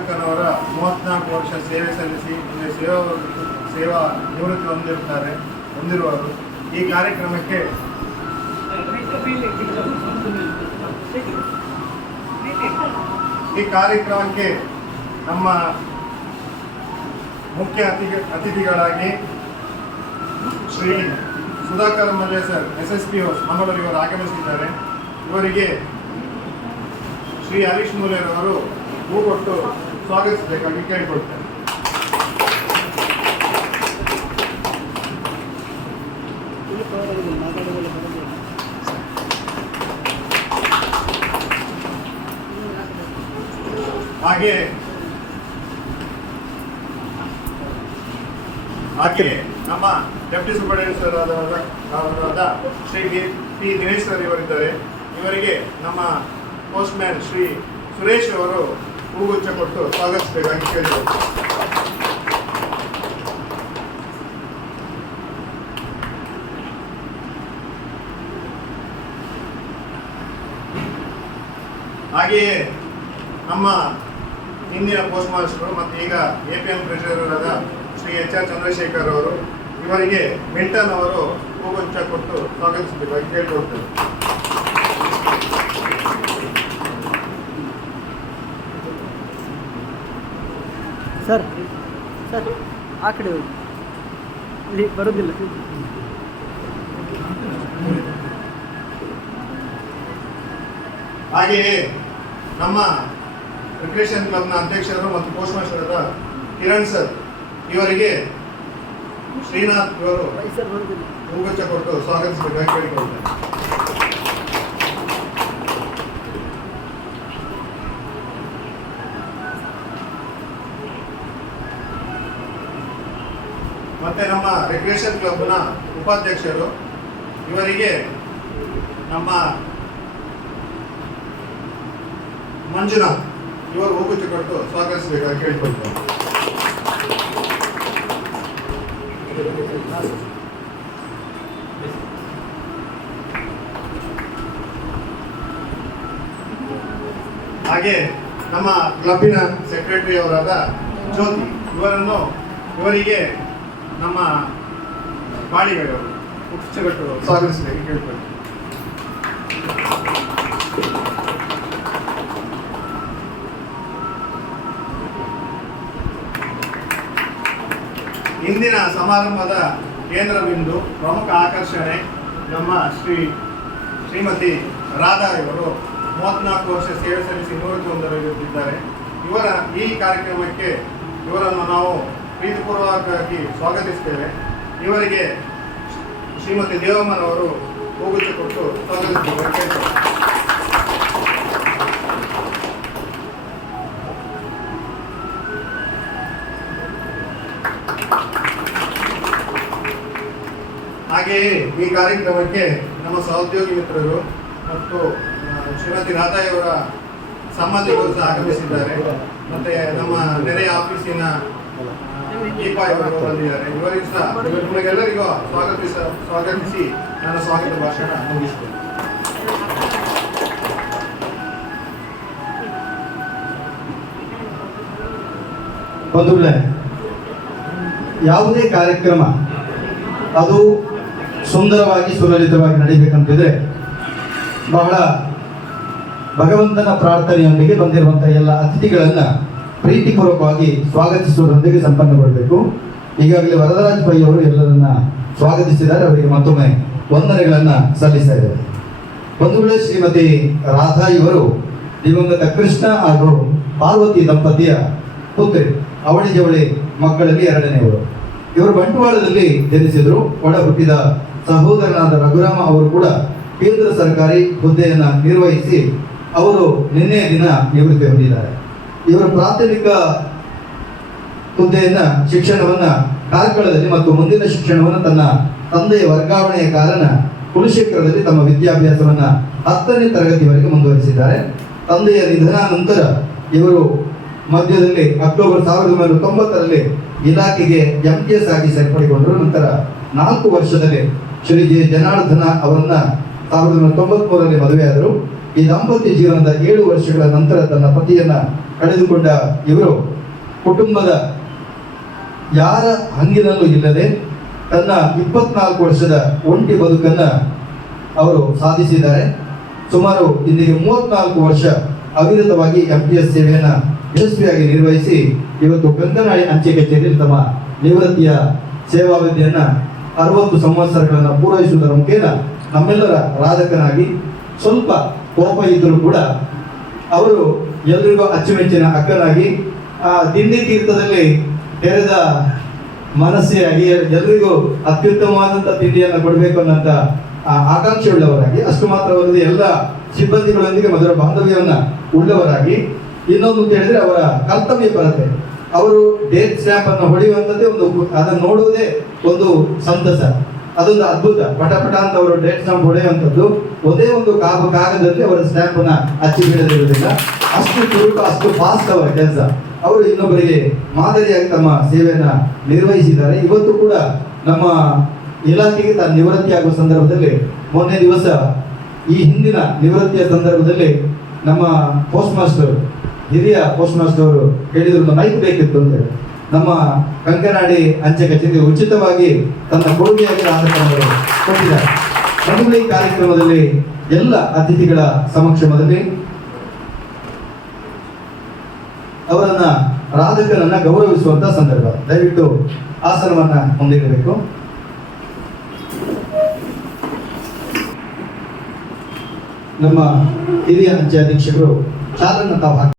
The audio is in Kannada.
ರಾಧಕ್ಕನವರ ಮೂವತ್ನಾಲ್ಕು ವರ್ಷ ಸೇವೆ ಸಲ್ಲಿಸಿ ಸೇವಾ ಸೇವಾ ನಿವೃತ್ತಿ ಹೊಂದಿರುತ್ತಾರೆ ಹೊಂದಿರುವರು ಈ ಕಾರ್ಯಕ್ರಮಕ್ಕೆ ಈ ಕಾರ್ಯಕ್ರಮಕ್ಕೆ ನಮ್ಮ ಮುಖ್ಯ ಅತಿಥಿ ಅತಿಥಿಗಳಾಗಿ Shri Sudhakar Malya sir, S S P house Mangaluru ಇವರು ಆಗಮಿಸಿದ್ದಾರೆ. ಇವರಿಗೆ ಶ್ರೀ ಹರೀಶ್ ಮೂಲೆಯರವರು ಹೂ ಕೊಟ್ಟು ಸ್ವಾಗತಿಸಬೇಕಾಗಿ ಕೇಳಿಕೊಳ್ತೇನೆ. ಹಾಗೆ ಹಾಗೆ ನಮ್ಮ ಡೆಪ್ಟಿ ಸೂಪರ್ಡೆಂಟರ್ ಆದವರಾದ ಶ್ರೀ ಪಿ ದಿನೇಶ್ ಸರ್ ಇವರಿದ್ದಾರೆ. ಇವರಿಗೆ ನಮ್ಮ ಪೋಸ್ಟ್ ಮ್ಯಾನ್ ಶ್ರೀ ಸುರೇಶ್ ಅವರು ಹೂಗುಚ್ಛ ಕೊಟ್ಟು ಸ್ವಾಗತಿಸಬೇಕಾಗಿ ಕೇಳಿದರು. ಹಾಗೆಯೇ ನಮ್ಮ ಹಿಂದಿನ ಪೋಸ್ಟ್ ಮಾಸ್ಟರ್ ಮತ್ತು ಈಗ ಎ ಪಿ ಎಂ ಟ್ರೆಷರರ್ ಆದ ಶ್ರೀ ಎಚ್ ಆರ್ ಚಂದ್ರಶೇಖರ್ ಅವರು ಇವರಿಗೆ ಮಿಂಟನ್ ಅವರು ಹೂಗುಚ್ಛ ಕೊಟ್ಟು ಸ್ವಾಗತಿಸಬೇಕಾಗಿ ಕೇಳಿಕೊಳ್ತೇವೆ ಸರ್ ಸರ್ ಆ ಕಡೆ ಹೋಗಿ. ಇಲ್ಲಿ ಬರೋದಿಲ್ಲ. ಹಾಗೆಯೇ ನಮ್ಮ ರಿಕ್ರಿಯೇಷನ್ ಕ್ಲಬ್ನ ಅಧ್ಯಕ್ಷರು ಮತ್ತು ಪೋಸ್ಟ್ ಮಾಸ್ಟರ್ ಕಿರಣ್ ಸರ್ ಇವರಿಗೆ ಶ್ರೀನಾಥ್ ಇವರು ಹೂಗುಚ್ಛ ಕೊಟ್ಟು ಸ್ವಾಗತಿಸಬೇಕಾಗಿ ಕೇಳಿಕೊಳ್ತೇನೆ. ನಮ್ಮ ರೆಕ್ರಿಯೇಷನ್ ಕ್ಲಬ್ನ ಉಪಾಧ್ಯಕ್ಷರು. ಇವರಿಗೆ ನಮ್ಮ ಮಂಜುನಾಥ್, ಇವರು ಹೋಗುತ್ತೆ ಕೊಟ್ಟು ಸ್ವಾಗತಿಸಬೇಕಾಗಿ ಕೇಳಿಕೊಳ್ತೇನೆ. ಹಾಗೆ ನಮ್ಮ ಕ್ಲಬ್ಬಿನ ಸೆಕ್ರೆಟರಿ ಅವರಾದ ಜ್ಯೋತಿ, ಇವರನ್ನು, ಇವರಿಗೆ ನಮ್ಮ ಬಾಳಿಗಳು ಉಚ್ಚಗಟ್ಟು ಸ್ವಾಗತಿಸಬೇಕು ಇಂದಿನ ಸಮಾರಂಭದ ಕೇಂದ್ರ ಬಿಂದು ಪ್ರಮುಖ ಆಕರ್ಷಣೆ ನಮ್ಮ ಶ್ರೀ ಶ್ರೀಮತಿ ರಾಧಾ ಇವರು ಮೂವತ್ನಾಲ್ಕು ವರ್ಷ ಸೇವೆ ಸಲ್ಲಿಸಿ ನೂರಕ್ಕೆ ಒಂದರಲ್ಲಿ ಇವರ ಈ ಕಾರ್ಯಕ್ರಮಕ್ಕೆ ಇವರನ್ನು ನಾವು ಪ್ರೀತಿಪೂರ್ವಕವಾಗಿ ಸ್ವಾಗತಿಸ್ತೇವೆ. ಇವರಿಗೆ ಶ್ರೀಮತಿ ದೇವಮ್ಮನವರು ಹೋಗುತ್ತೆ ಕೊಟ್ಟು ಸ್ವಾಗತಿಸ್ತೇವೆ ಹಾಗೆಯೇ ಈ ಕಾರ್ಯಕ್ರಮಕ್ಕೆ ನಮ್ಮ ಸಹೋದ್ಯೋಗಿ ಮಿತ್ರರು ಮತ್ತು ಶ್ರೀಮತಿ ರಾಧಾಯವರ ಸಂಬಂಧಿಕರು ಸಹ ಆಗಮಿಸಿದ್ದಾರೆ. ಮತ್ತೆ ನಮ್ಮ ನೆರೆಯ ಆಫೀಸಿನ ದೀಪಾ ಇವರು ಬಂದಿದ್ದಾರೆ. ಇವರಿಗೂ ಸಹ ಇವರು ನಿಮಗೆಲ್ಲರಿಗೂ ಸ್ವಾಗತಿಸ ಸ್ವಾಗತಿಸಿ ನನ್ನ ಸ್ವಾಗತ ಭಾಷಣ ಮುಗಿಸ್ತೇನೆ. ಬಂಧುಗಳೇ ಯಾವುದೇ ಕಾರ್ಯಕ್ರಮ ಅದು ಸುಂದರವಾಗಿ ಸುಲಲಿತವಾಗಿ ನಡೀಬೇಕಂತಿದ್ರೆ ಬಹಳ ಭಗವಂತನ ಪ್ರಾರ್ಥನೆಯೊಂದಿಗೆ ಬಂದಿರುವಂಥ ಎಲ್ಲ ಅತಿಥಿಗಳನ್ನು ಪ್ರೀತಿಪೂರ್ವಕವಾಗಿ ಸ್ವಾಗತಿಸುವುದರೊಂದಿಗೆ ಸಂಪನ್ನಗೊಳ್ಳಬೇಕು ಈಗಾಗಲೇ ವರದರಾಜ್ ಪೈ ಅವರು ಎಲ್ಲರನ್ನ ಸ್ವಾಗತಿಸಿದ್ದಾರೆ. ಅವರಿಗೆ ಮತ್ತೊಮ್ಮೆ ವಂದನೆಗಳನ್ನು ಸಲ್ಲಿಸ್ತಾ ಇದ್ದಾರೆ ವೇಳೆ ಶ್ರೀಮತಿ ರಾಧಾ ಇವರು ದಿವಂಗತ ಕೃಷ್ಣ ಹಾಗೂ ಪಾರ್ವತಿ ದಂಪತಿಯ ಪುತ್ರಿ, ಅವಳಿ ಜವಳಿ ಮಕ್ಕಳಲ್ಲಿ ಎರಡನೆಯವರು ಇವರು ಬಂಟ್ವಾಳದಲ್ಲಿ ಜನಿಸಿದರು. ಒಡ ಹುಟ್ಟಿದ ಸಹೋದರನಾದ ರಘುರಾಮ ಅವರು ಕೂಡ ಕೇಂದ್ರ ಸರ್ಕಾರಿ ಹುದ್ದೆಯನ್ನು ನಿರ್ವಹಿಸಿ ಅವರು ನಿನ್ನೆಯ ದಿನ ನಿವೃತ್ತಿ ಹೊಂದಿದ್ದಾರೆ. ಇವರ ಪ್ರಾಥಮಿಕ ಹುದ್ದೆಯನ್ನ, ಶಿಕ್ಷಣವನ್ನ ಕಾರ್ಕಳದಲ್ಲಿ ಮತ್ತು ಮುಂದಿನ ಶಿಕ್ಷಣವನ್ನು ತನ್ನ ತಂದೆಯ ವರ್ಗಾವಣೆಯ ಕಾರಣ ಕುಲಶೇಖರದಲ್ಲಿ ತಮ್ಮ ವಿದ್ಯಾಭ್ಯಾಸವನ್ನ ಹತ್ತನೇ ತರಗತಿವರೆಗೆ ಮುಂದುವರಿಸಿದ್ದಾರೆ. ತಂದೆಯ ನಿಧನ ನಂತರ ಇವರು ಮಧ್ಯದಲ್ಲಿ ಅಕ್ಟೋಬರ್ ಸಾವಿರದ ಒಂಬೈನೂರ ತೊಂಬತ್ತರಲ್ಲಿ ಇಲಾಖೆಗೆ ಎಂ ಟಿ ಎಸ್ ಆಗಿ ಸೇರ್ಪಡೆಗೊಂಡರು. ನಂತರ ನಾಲ್ಕು ವರ್ಷದಲ್ಲಿ ಶ್ರೀ ಜೆ ಜನಾರ್ದನ ಅವರನ್ನ ಸಾವಿರದ ಒಂಬೈನೂರ ತೊಂಬತ್ಮೂರರಲ್ಲಿ ಮದುವೆಯಾದರು. ಈ ದಾಂಪತ್ಯ ಜೀವನದ ಏಳು ವರ್ಷಗಳ ನಂತರ ತನ್ನ ಪತಿಯನ್ನ ಕಳೆದುಕೊಂಡ ಇವರು ಕುಟುಂಬದ ಯಾರ ಹಂಗಿನಲ್ಲೂ ಇಲ್ಲದೆ ತನ್ನ ಇಪ್ಪತ್ನಾಲ್ಕು ವರ್ಷದ ಒಂಟಿ ಬದುಕನ್ನ ಅವರು ಸಾಧಿಸಿದ್ದಾರೆ. ಸುಮಾರು ಇಲ್ಲಿಗೆ ಮೂವತ್ನಾಲ್ಕು ವರ್ಷ ಅವಿರತವಾಗಿ ಎಂ ಪಿ ಎಸ್ ಸೇವೆಯನ್ನು ಯಶಸ್ವಿಯಾಗಿ ನಿರ್ವಹಿಸಿ ಇವತ್ತು ಕಂಕನಾಡಿ ಅಂಚೆ ಕಚೇರಿಯಲ್ಲಿ ತಮ್ಮ ನಿವೃತ್ತಿಯ ಸೇವಾವಧಿಯನ್ನ ಅರವತ್ತು ಸಂವತ್ಸರಗಳನ್ನು ಪೂರೈಸುವುದರ ಮುಖೇನ ನಮ್ಮೆಲ್ಲರ ರಾಧಕನಾಗಿ ಸ್ವಲ್ಪ ಕೋಪ ಇದ್ದರೂ ಕೂಡ ಅವರು ಎಲ್ರಿಗೂ ಅಚ್ಚುಮೆಚ್ಚಿನ ಅಕ್ಕನಾಗಿ ಆ ತಿಂಡಿ ತೀರ್ಥದಲ್ಲಿ ತೆರೆದ ಮನಸ್ಸಿಯಾಗಿ ಎಲ್ರಿಗೂ ಅತ್ಯುತ್ತಮವಾದಂಥ ತಿಂಡಿಯನ್ನು ಕೊಡಬೇಕು ಅನ್ನೋಂಥ ಆಕಾಂಕ್ಷೆ ಉಳ್ಳವರಾಗಿ, ಅಷ್ಟು ಮಾತ್ರವಲ್ಲದೆ ಎಲ್ಲ ಸಿಬ್ಬಂದಿಗಳೊಂದಿಗೆ ಮೊದಲ ಬಾಂಧವ್ಯವನ್ನ ಉಳ್ಳವರಾಗಿ, ಇನ್ನೊಂದು ಅಂತ ಹೇಳಿದ್ರೆ ಅವರ ಕರ್ತವ್ಯ ಬರುತ್ತೆ ಅವರು ಡೇಟ್ ಸ್ಟ್ಯಾಂಪ್ ಅನ್ನು ಹೊಡೆಯುವಂಥದ್ದೇ ಒಂದು ಅದನ್ನು ನೋಡುವುದೇ ಒಂದು ಸಂತಸ. ಅದೊಂದು ಅದ್ಭುತ. ಪಟಪಟ ಪಟ ಅಂತ ಅವರು ಡೇಟ್ ಸ್ಟಾಂಪ್ ಹೊಡೆಯುವಂಥದ್ದು. ಒಂದೇ ಒಂದು ಕಾಗ ಕಾಗದಲ್ಲಿ ಅವರ ಸ್ಟ್ಯಾಂಪ್ ಅನ್ನ ಹಚ್ಚಿ ಬಿಡದಿರುವುದಿಲ್ಲ ಅಷ್ಟು ಚುರುಕು, ಅಷ್ಟು ಫಾಸ್ಟ್ ಅವರ ಕೆಲಸ. ಅವರು ಇನ್ನೊಬ್ಬರಿಗೆ ಮಾದರಿಯಾಗಿ ತಮ್ಮ ಸೇವೆಯನ್ನ ನಿರ್ವಹಿಸಿದ್ದಾರೆ. ಇವತ್ತು ಕೂಡ ನಮ್ಮ ಇಲಾಖೆಗೆ ತಾನು ನಿವೃತ್ತಿಯಾಗುವ ಸಂದರ್ಭದಲ್ಲಿ ಮೊನ್ನೆ ದಿವಸ ಈ ಹಿಂದಿನ ನಿವೃತ್ತಿಯ ಸಂದರ್ಭದಲ್ಲಿ ನಮ್ಮ ಪೋಸ್ಟ್ ಮಾಸ್ಟರ್ ಹಿರಿಯ ಪೋಸ್ಟ್ ಮಾಸ್ಟರ್ ಅವರು ಹೇಳಿದ್ರು ಮೈಕ್ ಬೇಕಿತ್ತು ಅಂತ ಹೇಳಿ ನಮ್ಮ ಕಂಕನಾಡಿ ಅಂಚೆ ಕಚೇರಿ ಉಚಿತವಾಗಿ ತನ್ನ ಕೊಡುಗೆಯಾಗಿ ರಾಜಕಾರಣಗಳು ಕೊಟ್ಟಿದ್ದಾರೆ. ನಮ್ಮಲ್ಲಿ ಈ ಕಾರ್ಯಕ್ರಮದಲ್ಲಿ ಎಲ್ಲ ಅತಿಥಿಗಳ ಸಮಕ್ಷಮದಲ್ಲಿ ಅವರನ್ನ ರಾಧಕರನ್ನ ಗೌರವಿಸುವಂತ ಸಂದರ್ಭ. ದಯವಿಟ್ಟು ಆಸನವನ್ನ ಹೊಂದಿರಬೇಕು. ನಮ್ಮ ಹಿರಿಯ ಅಂಚೆ ಅಧೀಕ್ಷಕರು ಚಾಲನ್ನ ತಾವು